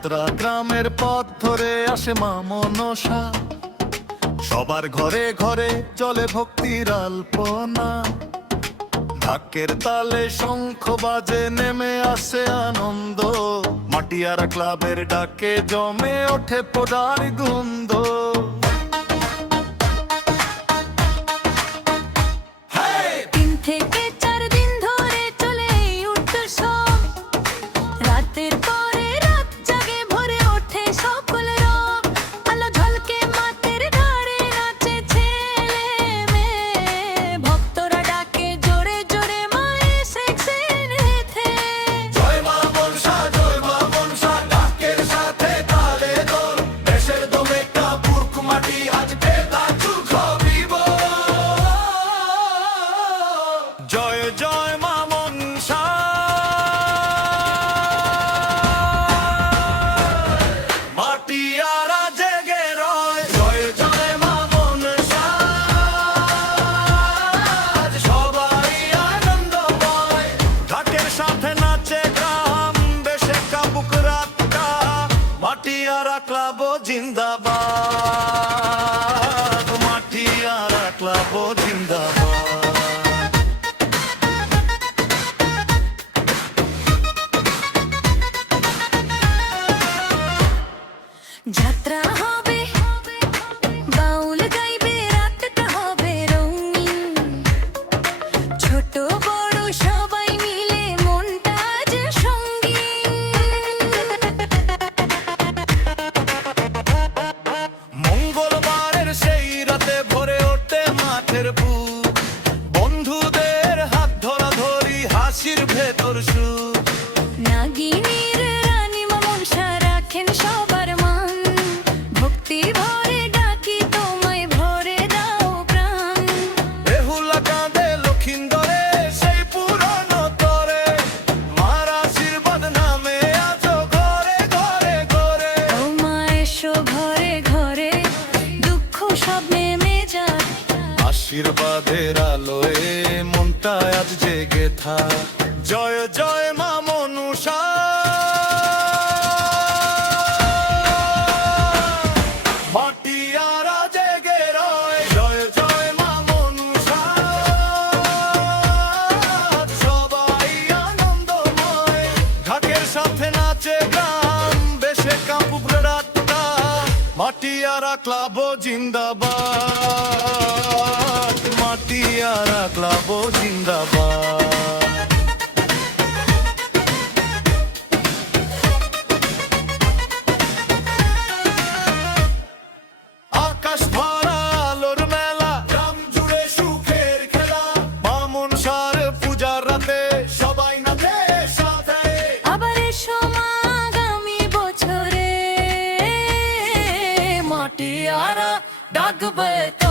যাত্রা গ্রামের পথ ধরে আসে মা মনসা, সবার ঘরে ঘরে চলে ভক্তির আলপনা। ঢাকের তালে শঙ্খ বাজে নেমে আসে আনন্দ, মাটিয়ারা ক্লাবের ডাকে জমে ওঠে পোড়ার গন্ধ। জয় জয় মা মনসা, মাটিয়ারা জেগে রয়। জয় জয় মা মনসা, সবাই আনন্দময়। ঢাকের সাথে নাচে গ্রাম, বেশে কাবুক রাতটা। মাটিয়ারা ক্লাব জিন্দাবাদ, মাটিয়ারা ক্লাব জিন্দাবাদ। যাত্রা হবে, বাউল গাইবে, রাতটা হবে রঙিন। ছোট বড় সবাই মিলে মনটা যে সঙ্গীন। মঙ্গলবারের সেই রাতে ভরে ওঠে মাঠের বুক, বন্ধুদের হাত ধরা ধরি হাসির ভেতর সুখ। নাগিনীর রানী মা মনসা রাখেন সবার মান, ভক্তি ভরে ডাকি তোমায় ভরে দাও প্রাণ। বেহুলা কাঁদে লক্ষিন্দরে সেই পুরনো তরে, মার আশীর্বাদ নামে আজো ঘরে ঘরে ঘরে। ও মা এসো ঘরে ঘরে, দুঃখ সব নেমে যাক। আশীর্বাদের আলোয় মনটা আজ জেগে থাক। জয় জয় মা মনসা, মাটিয়ারা জেগে রয়। জয় জয় মা মনসা, সবাই আনন্দময়। ঢাকের সাথে নাচে গ্রাম, বেশে কাঁপুক রাতটা। মাটিয়ারা ক্লাব জিন্দাবাদ, মাটিয়ারা ক্লাব জিন্দাবাদ। আকাশ ভরা আলোর মেলা, গ্রাম জুড়ে সুখের খেলা। মা মনসার পূজার রাতে সবাই নাচে সাথে। আবার এসো মা আগামী বছরে, মাটিয়ারা ডাকবে তো